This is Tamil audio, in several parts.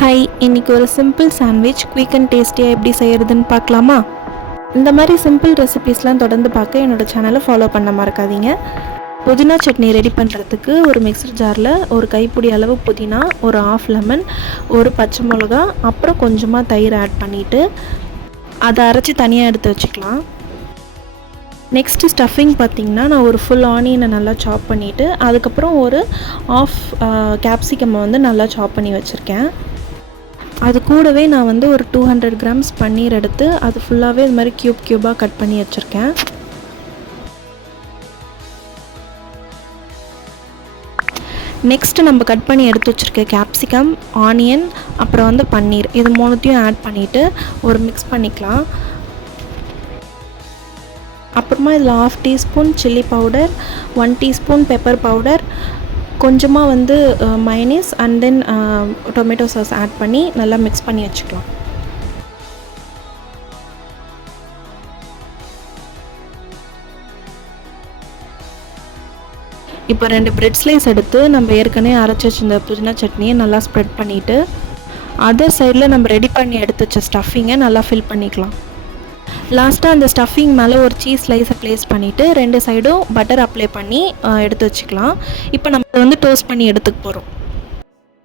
ஹாய், இன்றைக்கி ஒரு சிம்பிள் சாண்ட்விச் குயிக் அண்ட் டேஸ்டியாக எப்படி செய்கிறதுன்னு பார்க்கலாமா? இந்த மாதிரி சிம்பிள் ரெசிபீஸ்லாம் தொடர்ந்து பார்க்க என்னோடய சேனலை ஃபாலோ பண்ண மறக்காதீங்க. புதினா சட்னி ரெடி பண்ணுறதுக்கு ஒரு மிக்சர் ஜாரில் ஒரு கைப்பிடி அளவு புதினா, ஒரு ஆஃப் லெமன், ஒரு பச்சை மிளகா, அப்புறம் கொஞ்சமாக தயிர் ஆட் பண்ணிவிட்டு அதை அரைச்சி தனியாக எடுத்து வச்சுக்கலாம். நெக்ஸ்ட்டு ஸ்டஃபிங் பார்த்திங்கன்னா, நான் ஒரு ஃபுல் ஆனியனை நல்லா சாப் பண்ணிவிட்டு அதுக்கப்புறம் ஒரு ஆஃப் கேப்சிகம்மை நல்லா சாப் பண்ணி வச்சுருக்கேன். அது கூடவே நான் ஒரு 200 கிராம்ஸ் பன்னீர் எடுத்து அது ஃபுல்லாகவே இது மாதிரி க்யூபாக கட் பண்ணி வச்சுருக்கேன். நெக்ஸ்ட்டு நம்ம கட் பண்ணி எடுத்து வச்சுருக்க கேப்சிகம், ஆனியன், அப்புறம் பன்னீர் இது மூணுத்தையும் ஆட் பண்ணிவிட்டு ஒரு மிக்ஸ் பண்ணிக்கலாம். அப்புறமா இதில் 1/2 teaspoon chilli powder, 1 teaspoon pepper powder, கொஞ்சமாக mayonnaise and then tomato sauce add பண்ணி நல்லா மிக்ஸ் பண்ணி வச்சுக்கலாம். இப்போ 2 பிரெட் ஸ்லைஸ் எடுத்து நம்ம ஏற்கனவே அரைச்சி வச்சிருந்த புதினா சட்னியை நல்லா ஸ்ப்ரெட் பண்ணிவிட்டு அதர் சைடில் நம்ம ரெடி பண்ணி எடுத்து வச்ச ஸ்டஃபிங்கை நல்லா ஃபில் பண்ணிக்கலாம். லாஸ்ட்டாக அந்த ஸ்டஃபிங் மேலே ஒரு சீஸ் ஸ்லைஸை ப்ளேஸ் பண்ணிவிட்டு 2 சைடும் பட்டர் அப்ளை பண்ணி எடுத்து வச்சுக்கலாம். இப்போ நம்ம டோஸ்ட் பண்ணி எடுத்துக்க போகிறோம்.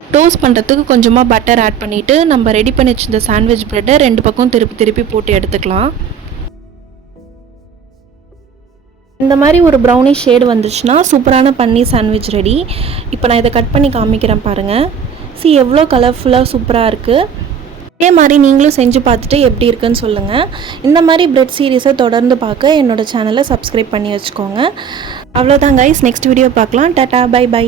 டோஸ்ட் பண்ணுறதுக்கு கொஞ்சமாக பட்டர் ஆட் பண்ணிவிட்டு நம்ம ரெடி பண்ணி வச்சிருந்த சாண்ட்விச் ப்ரெட்டை 2 பக்கம் திருப்பி போட்டு எடுத்துக்கலாம். இந்த மாதிரி ஒரு ப்ரௌனிஷ் ஷேடு வந்துச்சுன்னா சூப்பரான பன்னீர் சாண்ட்விச் ரெடி. இப்போ நான் இதை கட் பண்ணி காமிக்கிறேன் பாருங்கள். எவ்வளோ கலர்ஃபுல்லாக சூப்பராக இருக்குது. இதே மாதிரி நீங்களும் செஞ்சு பார்த்துட்டு எப்படி இருக்குன்னு சொல்லுங்கள். இந்த மாதிரி பிரெட் சீரீஸை தொடர்ந்து பார்க்க என்னோடய சேனலை சப்ஸ்கிரைப் பண்ணி வச்சுக்கோங்க. அவ்வளோதான் கைஸ், நெக்ஸ்ட் வீடியோ பார்க்கலாம். டாடா, பை பை.